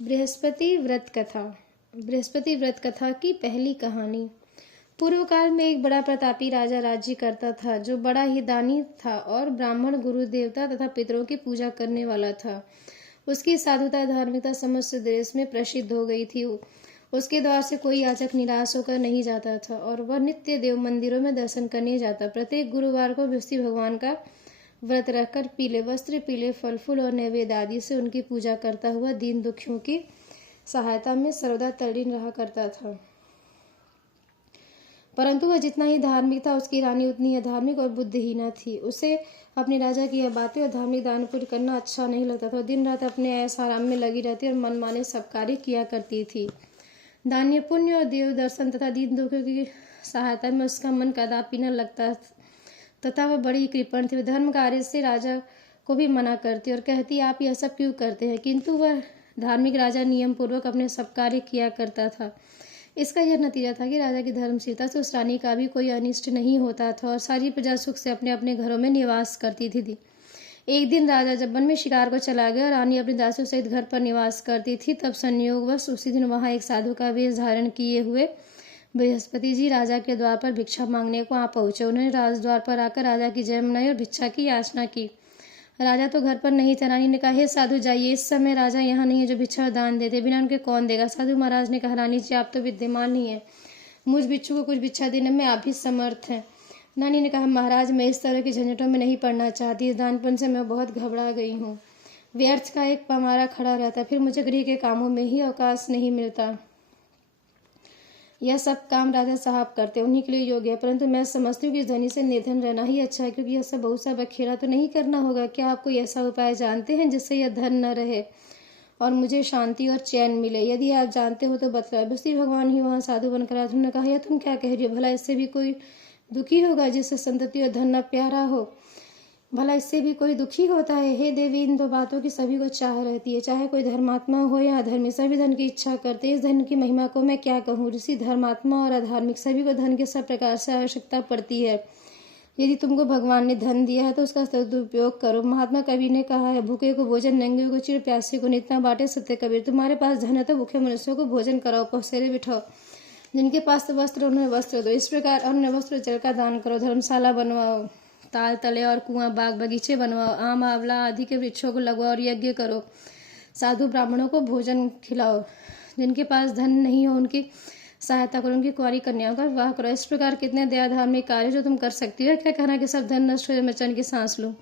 बृहस्पति व्रत कथा। बृहस्पति व्रत कथा की पहली कहानी। पूर्व काल में एक बड़ा प्रतापी राजा राज्य करता था, जो बड़ा ही दानी था और ब्राह्मण, गुरु, देवता तथा पितरों की पूजा करने वाला था। उसकी साधुता, धार्मिकता समस्त देश में प्रसिद्ध हो गई थी। उसके द्वार से कोई याचक निराश होकर नहीं जाता था और वह नित्य देव मंदिरों में दर्शन करने जाता। प्रत्येक गुरुवार को बृहस्पति भगवान का व्रत रखकर पीले वस्त्र, पीले फल फूल और नैवेद्य आदि से उनकी पूजा करता हुआ दीन दुखियों की सहायता में सर्वदा तल्लीन रहा करता था। परंतु वह जितना ही धार्मिक था, उसकी रानी उतनी ही अधार्मिक और बुद्धिहीना थी। उसे अपने राजा की यह बातें और धार्मिक दान पुण्य करना अच्छा नहीं लगता था। दिन रात अपने ऐश आराम में लगी रहती और मनमाने सब कार्य किया करती थी। दान्य पुण्य और देव दर्शन तथा दीन दुखियों की सहायता में उसका मन कदापि न लगता तथा वह बड़ी कृपण थी। धर्म कार्य से राजा को भी मना करती और कहती, आप यह सब क्यों करते हैं? किंतु वह धार्मिक राजा नियम पूर्वक अपने सब कार्य किया करता था। इसका यह नतीजा था कि राजा की धर्मशीलता से उस रानी का भी कोई अनिष्ट नहीं होता था और सारी प्रजा सुख से अपने अपने घरों में निवास करती थी। एक दिन राजा जब वन में शिकार को चला गया और रानी अपने दासियों सहित घर पर निवास करती थी, तब संयोगवश उसी दिन वहां एक साधु का वेश धारण किए हुए बृहस्पति जी राजा के द्वार पर भिक्षा मांगने को आ पहुंचे। उन्होंने राजद्वार पर आकर राजा की जय मनाई और भिक्षा की याचना की। राजा तो घर पर नहीं था। रानी ने कहा, हे साधु जाइए, इस समय राजा यहाँ नहीं है जो भिक्षा और दान देते, बिना उनके कौन देगा? साधु महाराज ने कहा, रानी जी आप तो विद्यमान नहीं है, मुझ बिच्छू को कुछ भिक्षा देने में आप भी समर्थ हैं। रानी ने कहा, महाराज मैं इस तरह की झंझटों में नहीं पड़ना चाहती, इस दानपुण्य से मैं बहुत घबरा गई हूँ। व्यर्थ का एक पमारा खड़ा रहता, फिर मुझे गृह के कामों में ही अवकाश नहीं मिलता। यह सब काम राजा साहब करते, उन्हीं के लिए योग्य है, परंतु मैं समझती हूँ कि इस धनी से निर्धन रहना ही अच्छा है, क्योंकि यह सब बहुत सा बखेड़ा तो नहीं करना होगा। क्या आप कोई ऐसा उपाय जानते हैं जिससे यह धन न रहे और मुझे शांति और चैन मिले? यदि आप जानते हो तो बतलाओ। बृहस्पति भगवान ही वहाँ साधु बनकर आए। उन्होंने कहा, यह तुम क्या कह रही हो? भला इससे भी कोई दुखी होगा जिससे संतति और धन न प्यारा हो? भला इससे भी कोई दुखी होता है? हे देवी, इन दो बातों की सभी को चाह रहती है, चाहे कोई धर्मात्मा हो या अधर्मी, सभी धन की इच्छा करते हैं। इस धन की महिमा को मैं क्या कहूँ? ऋषि, धर्मात्मा और अधार्मिक सभी को धन के सब प्रकार से आवश्यकता पड़ती है। यदि तुमको भगवान ने धन दिया है तो उसका सदुपयोग करो। महात्मा कबीर ने कहा है, भूखे को भोजन, नंगे को चिर, प्यासे को नितना बांटे सत्य कबीर। तुम्हारे पास धन है तो भूखे मनुष्यों को भोजन कराओ, पसेरे बिठाओ। जिनके पास तो वस्त्र, उन्हें वस्त्र दो। इस प्रकार अन्न, वस्त्र, जल का दान करो। धर्मशाला बनवाओ, ताल तले और कुआं, बाग बगीचे बनवाओ। आम, आंवला आदि के वृक्षों को लगवाओ और यज्ञ करो। साधु ब्राह्मणों को भोजन खिलाओ। जिनके पास धन नहीं हो उनकी सहायता करो, उनकी कुंवारी कन्याओं का विवाह करो। इस प्रकार कितने दया धार्मिक कार्य जो तुम कर सकती हो। क्या कहना कि सब धन नष्ट हो जाए, मैं चैन की सांस लूं?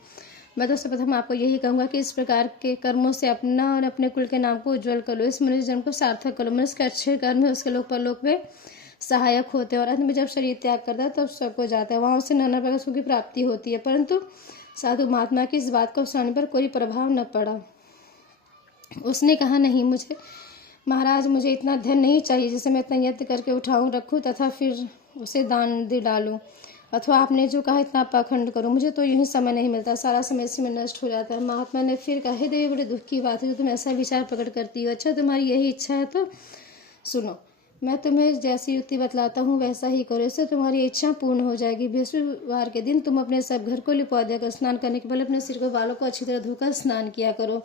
मैं तो सर्वप्रथम आपको यही कहूंगा कि इस प्रकार के कर्मों से अपना और अपने कुल के नाम को उज्जवल करो। इस मनुष्य जन्म को सार्थक करो। मनुष्य के अच्छे कर्म है उसके लोक परलोक में सहायक होते हैं और अंत में जब शरीर त्याग करता है तब सबको जाता है, वहां उसे नाना प्रकार सुख की प्राप्ति होती है। परंतु साधु महात्मा की इस बात को सुनाने पर कोई प्रभाव न पड़ा। उसने कहा, नहीं मुझे महाराज, मुझे इतना धन नहीं चाहिए जिसे मैं इतना यत्न करके उठाऊं, रखूं तथा फिर उसे दान दे डालूं, अथवा आपने जो कहा इतना पाखंड करूं। मुझे तो यूं ही समय नहीं मिलता, सारा समय इसी में नष्ट हो जाता है। महात्मा ने फिर कहा, हे देवी, बड़े दुख की बात है जो तुम ऐसा विचार प्रकट करती हो। अच्छा, तुम्हारी यही इच्छा है तो सुनो, मैं तुम्हें जैसी युक्ति बतलाता हूँ वैसा ही करो, इससे तुम्हारी इच्छा पूर्ण हो जाएगी। बृहस्पतिवार के दिन तुम अपने सब घर को लिपवा देकर स्नान करने के पहले अपने सिर को, बालों को अच्छी तरह धोकर स्नान किया करो।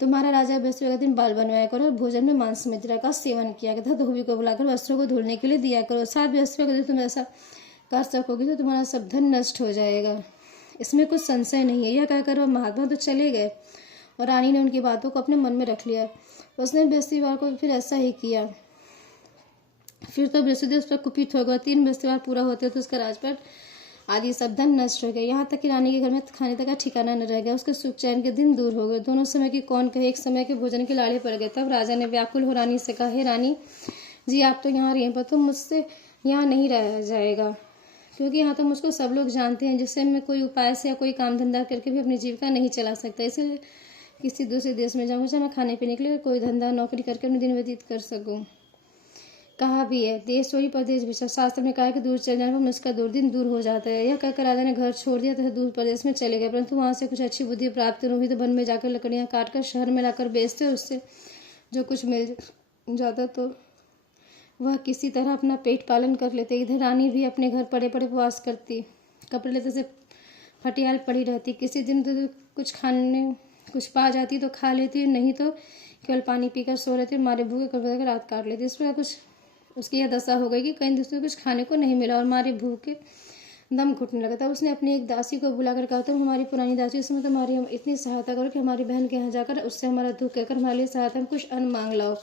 तुम्हारा राजा बृहस्पतिवार के दिन बाल बनवाया करो और भोजन में मांस मदिरा का सेवन किया करो। धोबी को बुलाकर वस्त्रों को धुलने के लिए दिया करो। साथ बृहस्पतिवार के दिन तुम ऐसा कर सकोगे तो तुम्हारा सब धन नष्ट हो जाएगा, इसमें कुछ संशय नहीं है। यह कहकर वह महात्मा तो चले गए और रानी ने उनकी बातों को अपने मन में रख लिया। उसने बृहस्पतिवार को फिर ऐसा ही किया। फिर तो बृहस्पति उस पर कुपित हो गया। 3 बृहस्पतिवार पूरा होते तो उसका राजपाट आदि सब धन नष्ट हो गया। यहाँ तक कि रानी के घर में खाने तक का ठिकाना न रह गया। उसके सुख चैन के दिन दूर हो गए। दोनों समय की कौन कहे, एक समय के भोजन के लाड़े पड़ गए। तब राजा ने व्याकुल हो रानी से कहा, हे रानी जी, आप तो यहाँ रही हैं, पर तुम मुझसे यहाँ नहीं रह जाएगा, क्योंकि यहाँ तो मुझको सब लोग जानते हैं, जिससे मैं कोई उपाय से या कोई काम धंधा करके भी अपनी जीविका नहीं चला सकता। इसलिए किसी दूसरे देश में जाऊँगा जहाँ मैं खाने पीने के लिए कोई धंधा नौकरी करके अपने दिन व्यतीत कर सकूँ। कहा भी है, देश चोरी परदेश भिक्षा। शास्त्र में कहा है कि दूर चले जाने पर मनुष्य का दुर्दिन दूर हो जाता है। यह कहकर राजा ने घर छोड़ दिया तथा दूर प्रदेश में चले गए। परंतु वहां से कुछ अच्छी बुद्धि प्राप्त न हुई तो वन में जाकर लकड़ियां काटकर शहर में लाकर बेचते और उससे जो कुछ मिल जाता तो वह किसी तरह अपना पेट पालन कर लेते। इधर रानी भी अपने घर पड़े पड़े उपवास करती, कपड़े लेते से फटियाल पड़ी रहती। किसी दिन तो कुछ खाने कुछ पा जाती तो खा लेती, नहीं तो केवल पानी पीकर सो रहे थे और मारे भूखे कर रात काट लेते। इस प्रकार कुछ उसकी यह दशा हो गई कि कई दिनों से कुछ खाने को नहीं मिला और मारे भूखे दम घुटने लगा। तब उसने अपनी एक दासी को बुलाकर कहा, तुम हमारी पुरानी दासी, इसमें तुम्हारी हम इतनी सहायता करो कि हमारी बहन के यहाँ जाकर उससे हमारा दुख कहकर हमारे लिए सहायता में कुछ अन्न मांग लाओ।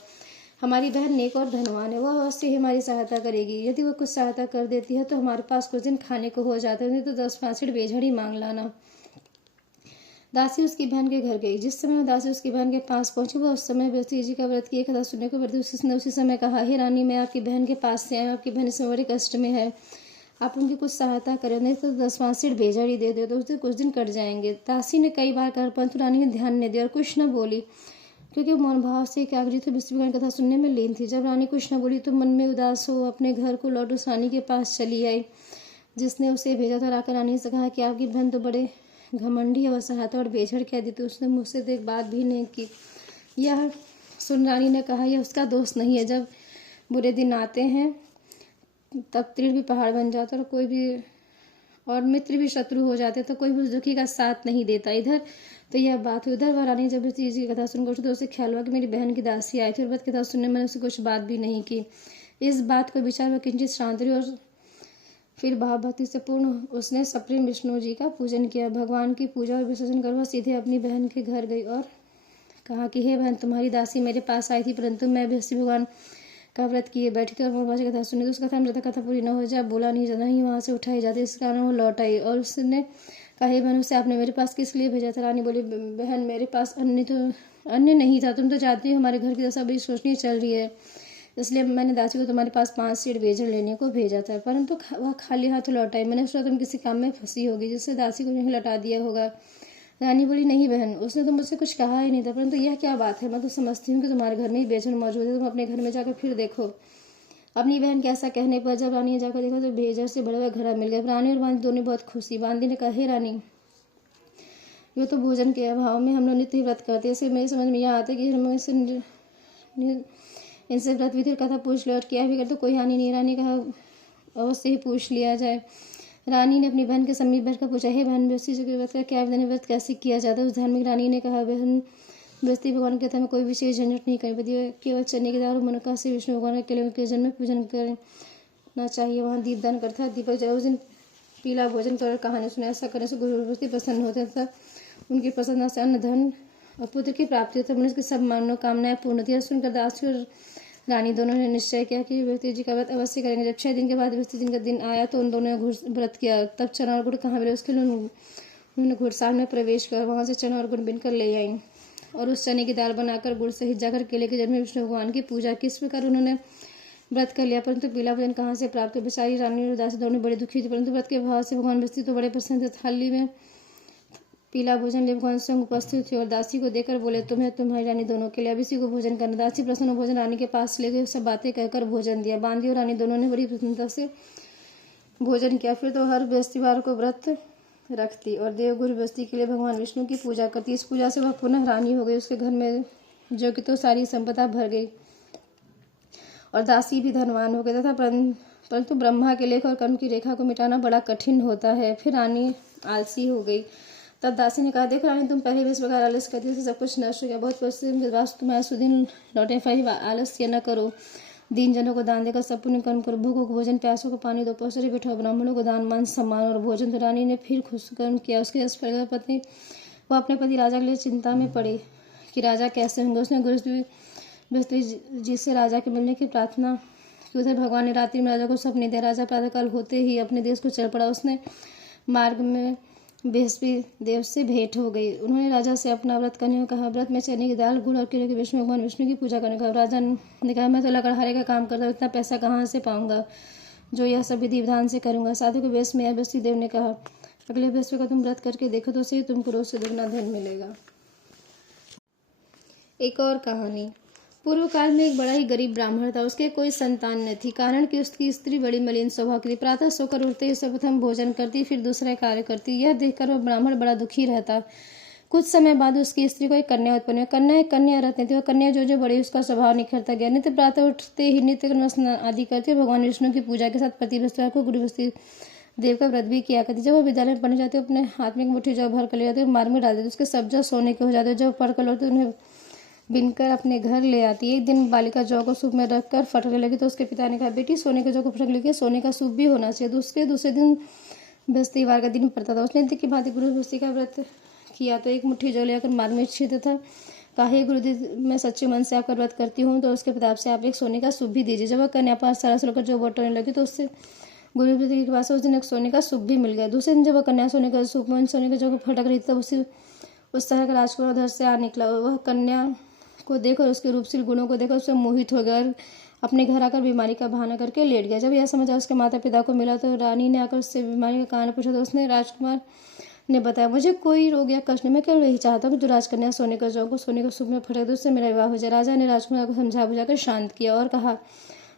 हमारी बहन नेक और धनवान है, वह अवश्य ही हमारी सहायता करेगी। यदि वह कुछ सहायता कर देती है तो हमारे पास कुछ दिन खाने को हो जाता है, नहीं तो 10 फांसिड़ बेझड़ी मांग लाना। दासी उसकी बहन के घर गई। जिस समय दासी उसकी बहन के पास पहुंची, वह उस समय व्यवस्थी जी का व्रत की कथा सुनने को बैठी। उसने उसी समय कहा, हे रानी, मैं आपकी बहन के पास से आया, आपकी बहन इस बड़े कष्ट में है, आप उनकी कुछ सहायता करें, नहीं तो 10 फांसिड़ बेझड़ी दे दो तो उससे कुछ दिन कट जाएंगे। दासी ने कई बार कहा, परंतु रानी ने ध्यान नहीं दिया और कुछ न बोली, क्योंकि मौन भाव से एकाग्र तो विष्णु भगवान कथा सुनने में लीन थी। जब रानी कुछ न बोली तो मन में उदास हो अपने घर को लौट उस रानी के पास चली आई जिसने उसे भेजा था। आकर रानी से कहा कि आपकी बहन तो बड़े घमंडी है, वह सहायता और बेझड़ कह दी, तो उसने मुझसे तो एक बात भी नहीं की। यह सुन रानी ने कहा, यह उसका दोष नहीं है। जब बुरे दिन आते हैं तब तीर भी पहाड़ बन जाता है और कोई भी और मित्र भी शत्रु हो जाते, तो कोई भी उस दुखी का साथ नहीं देता। इधर तो यह बात हुई। उधर वह रानी जब इस चीज़ की कथा सुनकर उठी तो उसे ख्याल हुआ कि मेरी बहन की दासी आई थी और व्रत कथा सुनने मैंने उसे कुछ बात भी नहीं की। इस बात को विचार वह किंचित शांत रही और फिर भावभक्ति से पूर्ण उसने सप्रेम विष्णु जी का पूजन किया। भगवान की पूजा और विसर्जन कर वह सीधे अपनी बहन के घर गई और कहा कि हे बहन, तुम्हारी दासी मेरे पास आई थी, परंतु मैं बृहस्पति भगवान का व्रत किए बैठी थी और भगवान की कथा सुनी, तो उस कथा में कथा पूरी न हो जाए, बोला नहीं जाना ही वहाँ से उठाई जाती। इस कारण वो लौट आई और उसने कहा, हे बहन, उसे आपने मेरे पास किस लिए भेजा था? रानी बोली, बहन, मेरे पास अन्य नहीं था, तुम तो जानती हो हमारे घर की दशा बड़ी शोचनीय चल रही है, इसलिए मैंने दासी को तुम्हारे पास 5 सेर बेझड़ लेने को भेजा था, परंतु वह खाली हाथ लौट आई। मैंने सोचा तुम किसी काम में फंसी होगी जिससे दासी को नहीं लौटा दिया होगा। रानी बोली, नहीं बहन, उसने तो मुझसे कुछ कहा ही नहीं था, परंतु यह क्या बात है? मैं तो समझती हूँ कि तुम्हारे घर में ही बेझड़ मौजूद है, तुम अपने घर में जाकर फिर देखो। अपनी बहन के ऐसा कहने पर जब रानी ने जाकर देखा तो बेझड़ से बड़ा हुआ घड़ा मिल गया। रानी और बांदी दोनों बहुत खुशी। बांदी ने कहा, हे रानी, ये तो भोजन के अभाव में हम लोग नित्य व्रत करते हैं, इससे मेरी समझ में यह आता है कि हम इनसे व्रत विधि कथा पूछ लो और क्या भी कर तो कोई हानि नहीं। रानी कहा, अवश्य ही पूछ लिया जाए। रानी ने अपनी बहन के समीप बैठकर पूछा, हे बहन, बृहस्पति जी के व्रत का क्या विधान है, व्रत कैसे किया जाता है? उस धार्मिक रानी ने कहा, बहन, बृहस्पति भगवान के कथा में कोई विशेष झंझट नहीं करनी, केवल चने के दाल और मनोकामना से विष्णु भगवान के लिए उनके जन्म में पूजन करना चाहिए। वहाँ दीपदान करता है, दीपक जलाओ, उस दिन पीला भोजन कर कहानी सुना। ऐसा करने से गुरु बृहस्पति प्रसन्न होते हैं, उनकी प्रसन्नता से अन्न, धन और पुत्र की प्राप्ति होती है, मनुष्य की सब मनोकामनाएं पूर्ण होती है। सुनकर दासी और रानी दोनों ने निश्चय किया कि बृहस्पति जी का व्रत अवश्य करेंगे। जब 6 दिन के बाद बृहस्पति जी का दिन आया तो उन दोनों ने व्रत किया। तब चना और गुड़ कहाँ मिले, उसके लिए उन्होंने घुड़साल में प्रवेश कर वहाँ से चना और गुड़ बिनकर ले आई और उस चने की दाल बनाकर गुड़ सहित जाकर केले के जल में विष्णु भगवान की पूजा की। इस प्रकार उन्होंने व्रत कर लिया, परंतु पीला भोजन कहाँ से प्राप्त हो? बेचारी रानी और दासी दोनों बड़ी दुखी थी, परंतु व्रत के भाव से भगवान बृहस्पति तो बड़े प्रसन्न थे। थाली में पीला भोजन ले भगवान स्वयं उपस्थित थे और दासी को देकर बोले, तुम्हें तुम्हारी रानी दोनों के लिए अब इसी को भोजन करना। दासी प्रसन्न भोजन रानी के पास ले गई, सब बातें कहकर भोजन दिया। बांदी और रानी दोनों ने बड़ी प्रसन्नता से भोजन किया। फिर तो हर बृहस्पतिवार को व्रत रखती और देवगुरु बृहस्पति के लिए भगवान विष्णु की पूजा करती। इस पूजा से वह पुनः रानी हो गई। उसके घर में जो कि तो सारी संपदा भर गई और दासी भी धनवान हो गए तथा परंतु ब्रह्मा के लेख और कर्म की रेखा को मिटाना बड़ा कठिन होता है। फिर रानी आलसी हो गई। तब दासी ने कहा, देखो रानी, तुम पहले भी इस प्रकार आलस्य करती थी, सब कुछ नष्ट हो गया, बहुत परिश्रम के बाद तुम्हारे सुदिन लौटे, फिर आलस्य न करो, दीन जनों को दान देकर सब पुण्य कर्म करो, भूखों को भोजन, प्यासों को पानी दो, पौसरे बैठो, ब्राह्मणों को दान, मान, सम्मान और भोजन। तो रानी ने फिर खुश कर्म किया। उसके पत्नी वह अपने पति राजा के लिए चिंता में पड़ी कि राजा कैसे होंगे। उसने बृहस्पति जी से राजा के मिलने की प्रार्थना की। उधर भगवान ने रात्रि में राजा को सपने दिया। राजा प्रातःकाल होते ही अपने देश को चल पड़ा। उसने मार्ग में बृहस्पति देव से भेंट हो गई। उन्होंने राजा से अपना व्रत करने को कहा। व्रत में चने की दाल, गुड़ और केले के विष्णु भगवान विष्णु की पूजा करने का। राजा ने कहा, मैं तो लकड़हारे का काम करता हूँ, इतना पैसा कहाँ से पाऊंगा जो यह सब विधि विधान से करूंगा। साधु के वेश में बृहस्पति देव ने कहा, अगले बृहस्पति का तुम व्रत करके देखो तो सही, तुमको रोज से दुगना धन मिलेगा। एक और कहानी। पूर्व काल में एक बड़ा ही गरीब ब्राह्मण था। उसके कोई संतान न थी, कारण कि उसकी स्त्री बड़ी मलिन स्वभाव की थी। प्रातः सोकर उठते ही सर्वप्रथम भोजन करती, फिर दूसरे कार्य करती। यह देखकर वह ब्राह्मण बड़ा दुखी रहता। कुछ समय बाद उसकी स्त्री को एक कन्या उत्पन्न हुई। कन्या रहती थी। वह कन्या जो बड़ी, उसका स्वभाव निखरता गया। नित्य प्रातः उठते ही नित्य कर्म स्नान आदि करती, भगवान विष्णु की पूजा के साथ प्रति बृहस्पतिवार को गुरु बृहस्पति देव का व्रत भी किया करती। जब वह विद्यालय में पढ़ने जाते अपने हाथ में एक मुट्ठी जौ भर कर ले जाते, मार्ग में डाल देते। उसके सब जौ सोने के हो जाते। जब पढ़कर लौटते उन्हें बिनकर अपने घर ले आती। एक दिन बालिका जौ को सूप में रखकर फटकने लगी तो उसके पिता ने कहा, बेटी सोने के जौ को फटक लगी, सोने का सूप भी होना चाहिए। दूसरे दिन बृहस्पतिवार का दिन पड़ता था। उसने की भांति गुरु बृहस्पति का व्रत किया तो एक मुट्ठी जौ लेकर मार्ग में छिद था। कहा, हे गुरुदेव, मैं सच्चे मन से आपका व्रत करती हूँ तो उसके प्रताप से आप एक सोने का सूप भी दीजिए। जब वह कन्या पास सारा सुनकर जो बटोरने लगी तो उससे गुरु बृहस्पति के पास उस दिन एक सोने का सूप भी मिल गया। दूसरे दिन जब वह कन्या सोने का सूप में सोने के जौ को फटक रही तब उस तरह का राजकुमार उधर से आ निकला। वह कन्या को देखकर, उसके रूपशील गुणों को देखकर उससे मोहित हो गया और अपने घर आकर बीमारी का बहाना करके लेट गया। जब यह समाचार उसके माता पिता को मिला तो रानी ने आकर उससे बीमारी का कारण पूछा तो उसने राजकुमार ने बताया, मुझे कोई रोग या कष्ट नहीं, मैं केवल यही चाहता हूँ कि जो राजकन्या सोने का जौ को सोने के सूप में फटक दे उससे मेरा विवाह हो जाए। राजा ने राजकुमार को समझा बुझाकर शांत किया और कहा,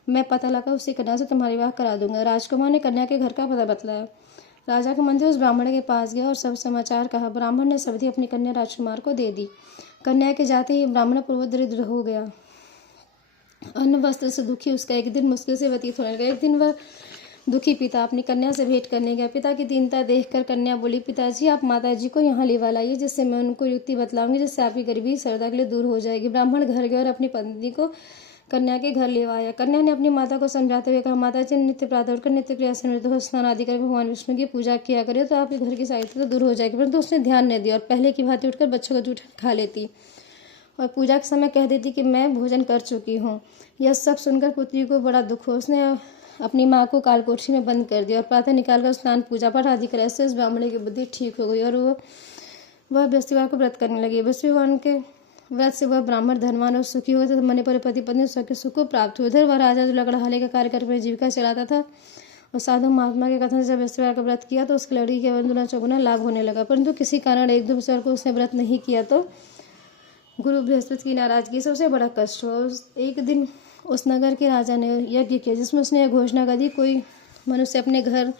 मैं पता लगा उसी कन्या से तुम्हारा विवाह करा दूंगा। राजकुमार ने कन्या के घर का पता बतलाया। राजा का मंत्री उस ब्राह्मण के पास गया और सब समाचार कहा। ब्राह्मण ने सवधी अपनी कन्या राजकुमार को दे दी। कन्या के जाते ही ब्राह्मण पूर्व दरिद्र हो गया। अन्न वस्त्र से दुखी उसका एक दिन मुश्किल से व्यतीत होने लगा। एक दिन वह दुखी पिता अपनी कन्या से भेंट करने गया। पिता की दीनता देखकर कन्या बोली, पिताजी आप माताजी को यहाँ लेवा लाइए, जिससे मैं उनको युक्ति बतलाऊंगी, जिससे आपकी गरीबी सरदा के लिए दूर हो जाएगी। ब्राह्मण घर गया और अपनी पत्नी को कन्या के घर ले आया। कन्या ने अपनी माता को समझाते हुए कहा, माताजी नित्य प्रातः उठकर नित्य क्रिया से निवृत्त हो स्नान आदि कर भगवान विष्णु की पूजा किया करे तो आपके घर की साहित्य दूर हो जाएगी। परंतु उसने ध्यान नहीं दिया और पहले की भांति उठकर बच्चों का जूठ खा लेती और पूजा के समय कह देती कि मैं भोजन कर चुकी हूँ। यह सब सुनकर पुत्री को बड़ा दुख हुआ। उसने अपनी माँ को कालकोठरी में बंद कर दिया और प्रातः निकालकर स्नान पूजा पाठ आदि करे। इससे उस ब्राह्मण की बुद्धि ठीक हो गई और वह बृहस्पतिवार को व्रत करने लगी। बृहस्पतिवार के व्रत से वह ब्राह्मण धनवान और सुखी हो गए तथा मने पर पति पत्नी के सुख को प्राप्त हुए। उधर वह राजा जो लकड़हारे का कार्य कर जीविका चलाता था और साधु महात्मा के कथन से जब बृहस्पतिवार का व्रत किया तो उसकी लड़की के दुना चौगुना लाभ होने लगा। परंतु किसी कारण एक दो बृहस्पतिवार को उसने व्रत नहीं किया तो गुरु बृहस्पति की नाराजगी से उसे बड़ा कष्ट हुआ। एक दिन उस नगर के राजा ने यज्ञ किया जिसमें उसने यह घोषणा कर दी, कोई मनुष्य अपने घर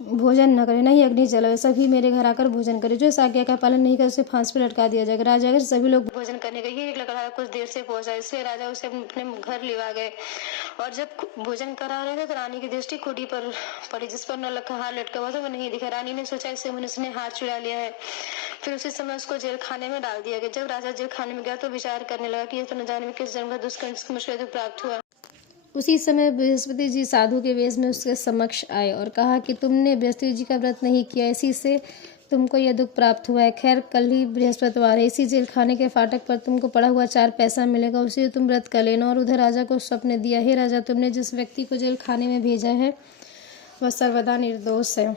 भोजन न करे, नहीं अग्नि जलाए, सभी मेरे घर आकर भोजन करे। जो इस आज्ञा का पालन नहीं करे उसे फांसी पर लटका दिया जाएगा। राजा अगर सभी लोग भोजन करने गए, एक लकड़हारा कुछ देर से पहुंचा, इसलिए राजा उसे अपने घर लिवा गए और जब भोजन करा रहे थे तो रानी की दृष्टि खूंटी पर पड़ी जिस पर न लकड़हार लटका हुआ था वह नहीं दिखा। रानी ने सोचा इसे मनुष्य ने हाथ चुरा लिया है। फिर उसी समय उसको जेल खाने में डाल दिया गया। जब राजा जेल खाने में गया तो विचार करने लगा कि यह तो न जाने में किस जन्म का दुष्कर्म मुझको प्राप्त हुआ। उसी समय बृहस्पति जी साधु के वेश में उसके समक्ष आए और कहा कि तुमने बृहस्पति जी का व्रत नहीं किया, इसी से तुमको यह दुख प्राप्त हुआ है। खैर कल ही बृहस्पतिवार है, इसी जेल खाने के फाटक पर तुमको पड़ा हुआ 4 पैसा मिलेगा, उसी से तुम व्रत कर लेना। और उधर राजा को स्वप्न दिया, हे राजा, तुमने जिस व्यक्ति को जेल खाने में भेजा है वह सर्वदा निर्दोष है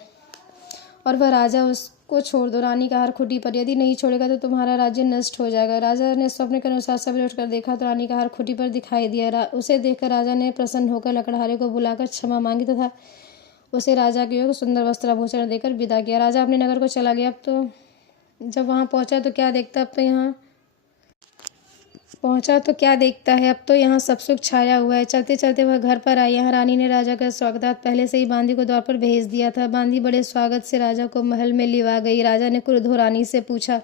और वह राजा उसको छोड़ दो। रानी का हार खूंटी पर, यदि नहीं छोड़ेगा तो तुम्हारा राज्य नष्ट हो जाएगा। राजा ने स्वप्न के अनुसार सवेरे उठकर देखा तो रानी का हार खूंटी पर दिखाई दिया। उसे देखकर राजा ने प्रसन्न होकर लकड़हारे को बुलाकर क्षमा मांगी तथा उसे राजा के योग सुंदर वस्त्राभूषण देकर विदा किया। राजा अपने नगर को चला गया। अब तो जब वहां पहुंचा तो क्या देखता है, अब तो यहाँ सब सुख छाया हुआ है। चलते चलते वह घर पर आई। यहाँ रानी ने राजा का स्वागतार्थ पहले से ही बांदी को द्वार पर भेज दिया था। बांदी बड़े स्वागत से राजा को महल में लिवा गई। राजा ने क्रुद्ध हो रानी से पूछा,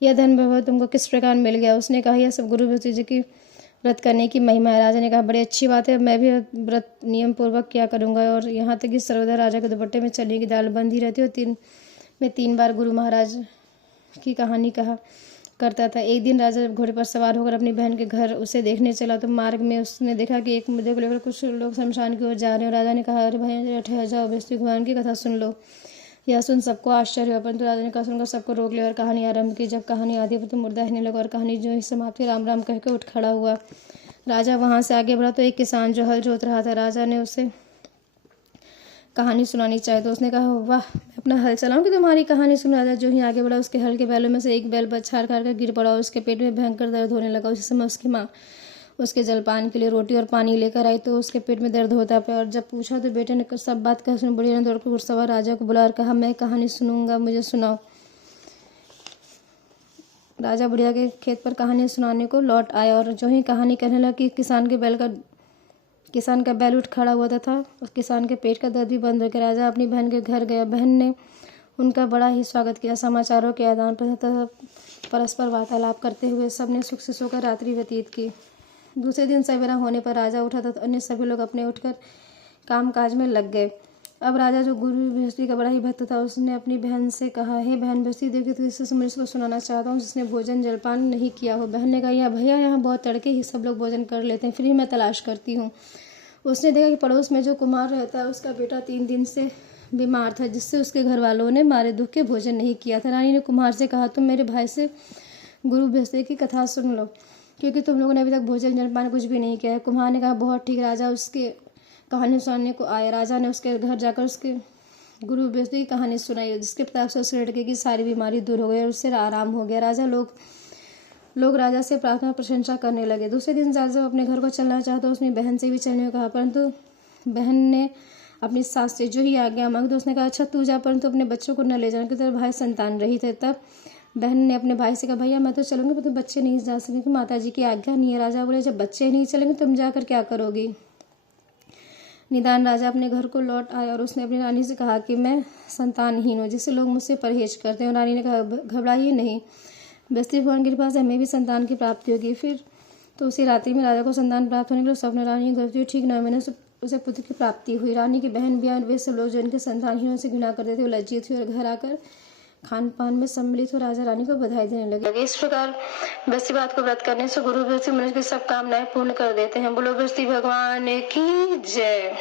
यह धन वैभव तुमको किस प्रकार मिल गया? उसने कहा, यह सब गुरु बृहस्पति जी की व्रत करने की महिमा है। राजा ने कहा, बड़ी अच्छी बात है, मैं भी व्रत नियम पूर्वक क्या करूँगा। और यहाँ तक कि सर्वदा राजा के दुपट्टे में चने की दाल बंधी रहती और 3 बार गुरु महाराज की कहानी कहा करता था। एक दिन राजा घोड़े पर सवार होकर अपनी बहन के घर उसे देखने चला तो मार्ग में उसने देखा कि एक मुद्दे को लेकर कुछ लोग शमशान की ओर जा रहे हैं। राजा ने कहा, अरे भाई ठहर जाओ, बृहस्पति भगवान की कथा सुन लो। यह सुन सबको आश्चर्य हुआ, परंतु राजा ने कहा सुनकर सबको रोक लिया और कहानी आरंभ की। जब कहानी आधी पर तो मुर्दा हिलने लगा और कहानी जो ही समाप्त हुई राम राम कहकर उठ खड़ा हुआ। राजा वहां से आगे बढ़ा तो एक किसान जो हल जोत रहा था, राजा ने उसे कहानी सुनानी चाहिए तो उसने कहा, वाह, मैं अपना हल चलाऊं कि तुम्हारी कहानी सुन। राजा जो ही आगे बढ़ा उसके हल के बैलों में से एक बैल बच्छाड़ कर गिर पड़ा और उसके पेट में भयंकर दर्द होने लगा। उसी समय उसकी माँ उसके जलपान के लिए रोटी और पानी लेकर आई तो उसके पेट में दर्द होता पाया और जब पूछा तो बेटे ने सब बात कहा। उसने बुढ़िया ने दौड़कर घुड़सवार राजा को बुला और कहा, मैं कहानी सुनूंगा, मुझे सुनाओ। राजा बुढ़िया के खेत पर कहानी सुनाने को लौट आया और जो ही कहानी कहने लगा कि किसान का बैल उठ खड़ा हुआ था और किसान के पेट का दर्द भी बंद हो गया। राजा अपनी बहन के घर गया। बहन ने उनका बड़ा ही स्वागत किया। समाचारों के आदान प्रदान परस्पर वार्तालाप करते हुए सबने सुख से सोकर रात्रि व्यतीत की। दूसरे दिन सवेरा होने पर राजा उठा था तो अन्य सभी लोग अपने उठकर काम काज में लग गए। अब राजा जो गुरु बृहस्पति का बड़ा ही भक्त था, उसने अपनी बहन से कहा, हे बहन बृहस्पति देव की तो इससे मैं इसको सुनाना चाहता हूँ जिसने भोजन जलपान नहीं किया हो। बहन ने कहा, या भैया यहाँ बहुत तड़के ही सब लोग भोजन कर लेते हैं, फिर ही मैं तलाश करती हूँ। उसने देखा कि पड़ोस में जो कुमार रहता है उसका बेटा 3 दिन से बीमार था, जिससे उसके घर वालों ने मारे दुख के भोजन नहीं किया था। रानी ने कुमार से कहा, तुम मेरे भाई से गुरु बृहस्पति की कथा सुन लो, क्योंकि तुम लोगों ने अभी तक भोजन जलपान कुछ भी नहीं किया है। कुम्हार ने कहा, बहुत ठीक। राजा उसके कहानी सुनाने को आया। राजा ने उसके घर जाकर उसके गुरु बृहस्पति की कहानी सुनाई, जिसके प्रताप से उस लड़के की सारी बीमारी दूर हो गई और उससे आराम हो गया। लोग राजा से प्रार्थना प्रशंसा करने लगे। दूसरे दिन राजा जब अपने घर को चलना चाहा तो उसने बहन से भी चलने को कहा, परंतु बहन ने अपनी सास से जो ही आज्ञा मांगी तो उसने कहा, अच्छा तू जा, परंतु अपने बच्चों को न ले जाना, क्योंकि तेरे भाई संतान रही थे। तब बहन ने अपने भाई से कहा, भैया मैं तो चलूंगी, परंतु बच्चे नहीं जा सकेंगे, माता जी की आज्ञा नहीं है। राजा बोले, जब बच्चे नहीं चलेंगे तुम जाकर क्या करोगी। निदान राजा अपने घर को लौट आया और उसने अपनी रानी से कहा कि मैं संतानहीन हूँ, जिससे लोग मुझसे परहेज करते हैं। और रानी ने कहा, घबराइए नहीं, बृहस्पति भगवान की कृपा से हमें भी संतान की प्राप्ति होगी। फिर तो उसी रात्रि में राजा को संतान प्राप्त होने के लिए स्वप्न रानी की गर्भवती ठीक 9 महीने से उसे पुत्र की प्राप्ति हुई। रानी की बहन भी वे सब लोग जो इनके संतानहीनों से घृणा करते थे वो लज्जित हुए और घर आकर खान पान में सम्मिलित हो राजा रानी को बधाई देने लगे। इस प्रकार बृहस्पतिवार को व्रत करने से गुरु बृहस्पति मनुष्य की सब कामनाएं पूर्ण कर देते हैं। बोलो बृहस्पति भगवान की जय।